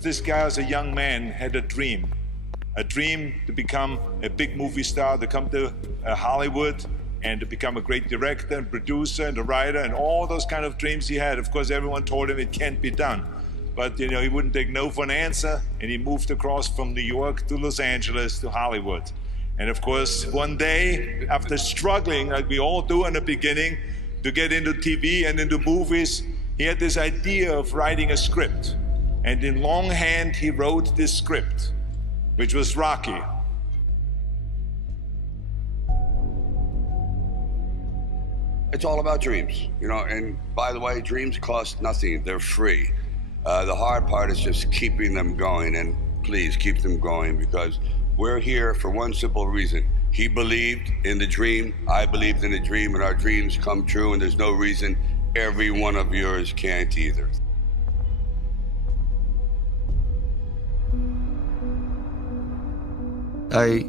This guy as a young man had a dream to become a big movie star, to come to Hollywood and to become a great director and producer and a writer and all those kind of dreams he had. Of course, everyone told him it can't be done. But he wouldn't take no for an answer, and he moved across from New York to Los Angeles to Hollywood. And of course, one day, after struggling, like we all do in the beginning, to get into TV and into movies, he had this idea of writing a script. And in longhand, he wrote this script, which was Rocky. It's all about dreams, and by the way, dreams cost nothing. They're free. The hard part is just keeping them going, and please keep them going, because we're here for one simple reason. He believed in the dream, I believed in the dream, and our dreams come true, and there's no reason every one of yours can't either. I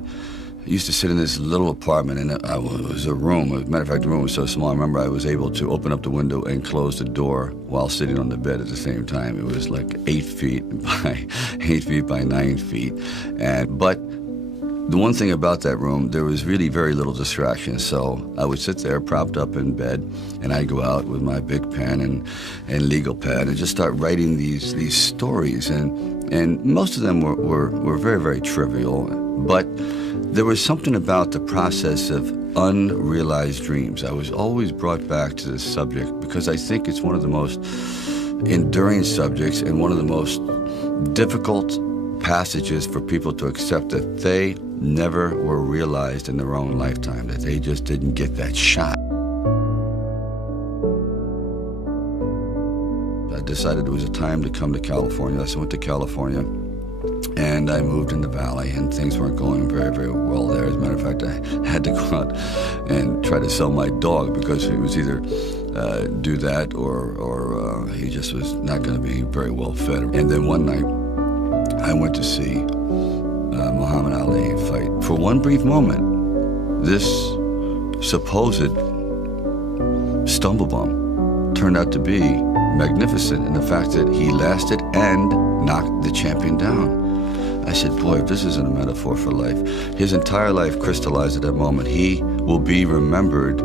used to sit in this little apartment, and it was a room. As a matter of fact, the room was so small, I remember I was able to open up the window and close the door while sitting on the bed at the same time. It was like 8 feet by 9 feet. But the one thing about that room, there was really very little distraction. So I would sit there propped up in bed, and I'd go out with my big pen and legal pad and just start writing these stories. And most of them were very, very trivial. But there was something about the process of unrealized dreams. I was always brought back to this subject because I think it's one of the most enduring subjects and one of the most difficult passages for people to accept, that they never were realized in their own lifetime, that they just didn't get that shot. I decided it was a time to come to California, so I went to California. And I moved in the valley, and things weren't going very, very well there. As a matter of fact, I had to go out and try to sell my dog because he was either do that or he just was not going to be very well fed. And then one night, I went to see Muhammad Ali fight. For one brief moment, this supposed stumble bum turned out to be magnificent in the fact that he lasted and knocked the champion down. I said, boy, if this isn't a metaphor for life. His entire life crystallized at that moment. He will be remembered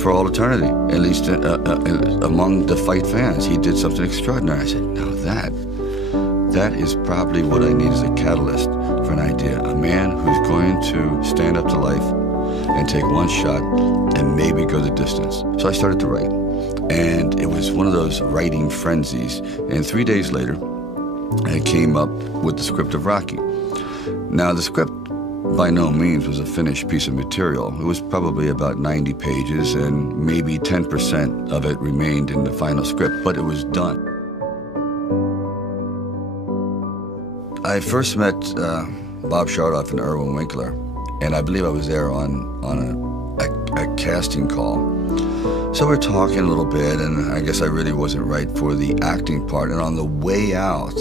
for all eternity, at least among the fight fans. He did something extraordinary. I said, now that is probably what I need as a catalyst for an idea. A man who's going to stand up to life and take one shot and maybe go the distance. So I started to write. And it was one of those writing frenzies. And 3 days later, I came up with the script of Rocky. Now, the script by no means was a finished piece of material. It was probably about 90 pages, and maybe 10% of it remained in the final script, but it was done. I first met Bob Chardoff and Irwin Winkler, and I believe I was there on a casting call. So we're talking a little bit, and I guess I really wasn't right for the acting part. And on the way out,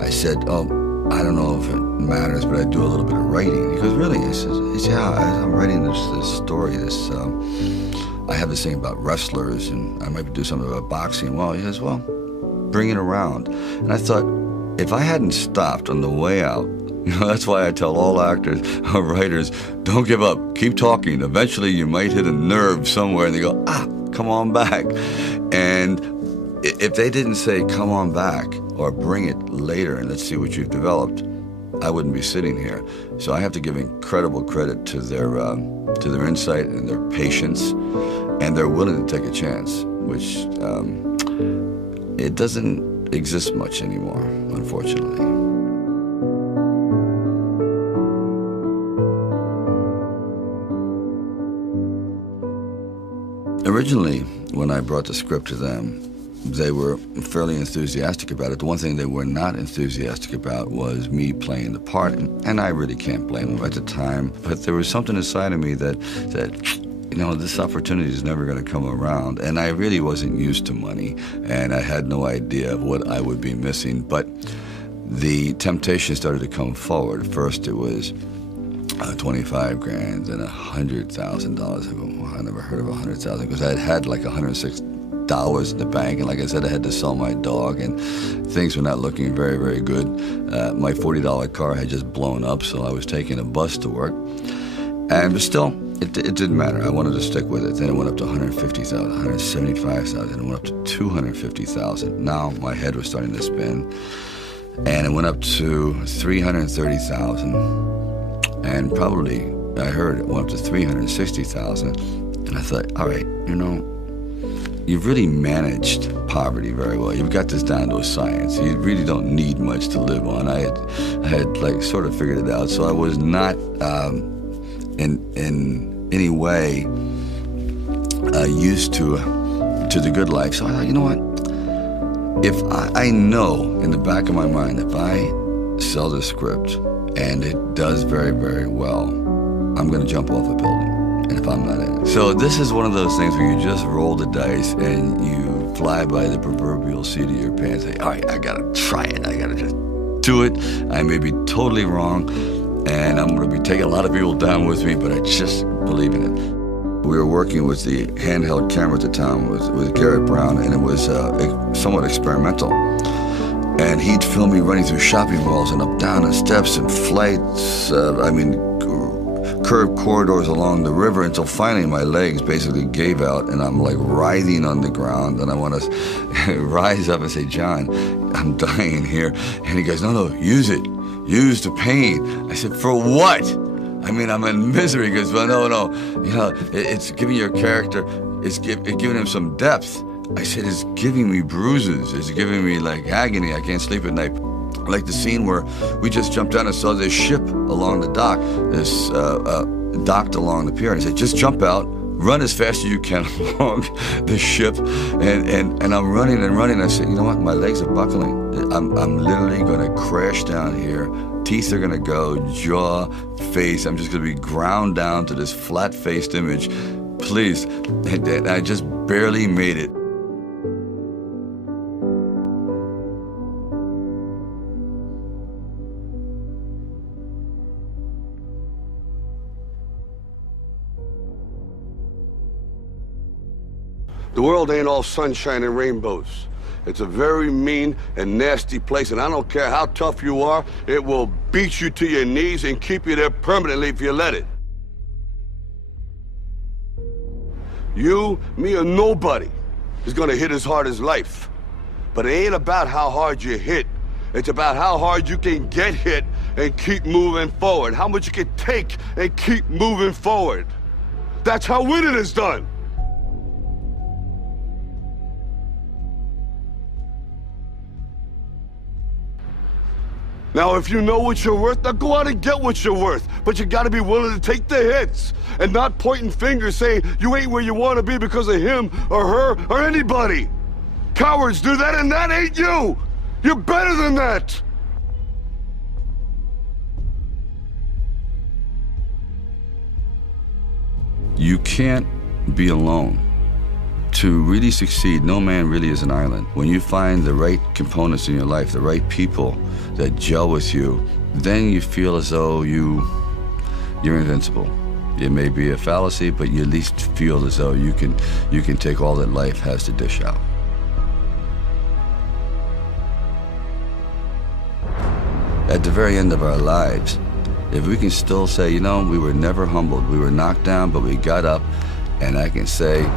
I said, oh, I don't know if it matters, but I do a little bit of writing. He goes, really? He says, yeah, I'm writing this story. I have this thing about wrestlers, and I might do something about boxing. Well, he says, well, bring it around. And I thought, if I hadn't stopped on the way out, that's why I tell all actors or writers, don't give up, keep talking. Eventually you might hit a nerve somewhere and they go, come on back. And if they didn't say, come on back, or bring it later and let's see what you've developed, I wouldn't be sitting here. So I have to give incredible credit to their insight and their patience, and they're willing to take a chance, which it doesn't exist much anymore, unfortunately. Originally, when I brought the script to them, they were fairly enthusiastic about it. The one thing they were not enthusiastic about was me playing the part, and I really can't blame them at the time. But there was something inside of me that this opportunity is never going to come around. And I really wasn't used to money, and I had no idea of what I would be missing. But the temptation started to come forward. First, it was $25 grand and $100,000. I go, well, I never heard of $100,000 because I had like $106,000 dollars in the bank. And like I said, I had to sell my dog, and things were not looking very, very good. My $40 car had just blown up, so I was taking a bus to work. But still, it didn't matter. I wanted to stick with it. Then it went up to $150,000, $175,000, and it went up to $250,000. Now my head was starting to spin, and it went up to $330,000, and probably I heard it went up to $360,000. And I thought, all right, you know, you've really managed poverty very well. You've got this down to a science. You really don't need much to live on. I had like sort of figured it out. So I was not in any way used to the good life. So I thought, you know what? If I know in the back of my mind, if I sell this script and it does very, very well, I'm going to jump off a building. And if I'm not in it. So this is one of those things where you just roll the dice and you fly by the proverbial seat of your pants and say, all right, I gotta try it. I gotta just do it. I may be totally wrong, and I'm gonna be taking a lot of people down with me, but I just believe in it. We were working with the handheld camera at the time with Garrett Brown, and it was somewhat experimental. And he'd film me running through shopping malls and up down the steps and flights, curved corridors along the river, until finally my legs basically gave out and I'm like writhing on the ground, and I want to rise up and say, John, I'm dying here. And he goes, no, use it. Use the pain. I said, for what? I mean, I'm in misery. He goes, well, no. You know, it's giving your character, it's giving him some depth. I said, it's giving me bruises. It's giving me like agony. I can't sleep at night. Like the scene where we just jumped down and saw this ship along the dock, docked along the pier. And I said, just jump out, run as fast as you can along the ship. And I'm running and running. I said, you know what? My legs are buckling. I'm literally going to crash down here. Teeth are going to go, jaw, face. I'm just going to be ground down to this flat-faced image. Please. And I just barely made it. The world ain't all sunshine and rainbows. It's a very mean and nasty place, and I don't care how tough you are, it will beat you to your knees and keep you there permanently if you let it. You, me, or nobody is gonna hit as hard as life. But it ain't about how hard you hit. It's about how hard you can get hit and keep moving forward. How much you can take and keep moving forward. That's how winning is done. Now, if you know what you're worth, now go out and get what you're worth. But you gotta be willing to take the hits and not pointing fingers saying you ain't where you wanna be because of him or her or anybody. Cowards do that, and that ain't you. You're better than that. You can't be alone. To really succeed, no man really is an island. When you find the right components in your life, the right people that gel with you, then you feel as though you're invincible. It may be a fallacy, but you at least feel as though you can take all that life has to dish out. At the very end of our lives, if we can still say, you know, we were never humbled, we were knocked down, but we got up, and I can say,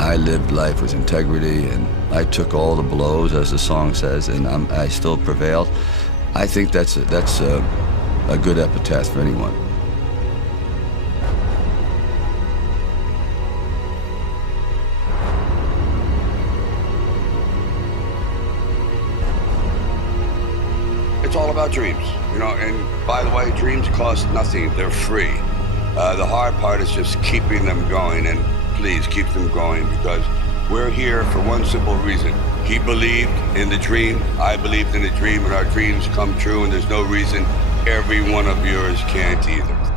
I lived life with integrity, and I took all the blows, as the song says, and I still prevailed. I think that's a good epitaph for anyone. It's all about dreams, you know, and by the way, dreams cost nothing. They're free. The hard part is just keeping them going, and please keep them going, because we're here for one simple reason. He believed in the dream, I believed in the dream, and our dreams come true, and there's no reason every one of yours can't either.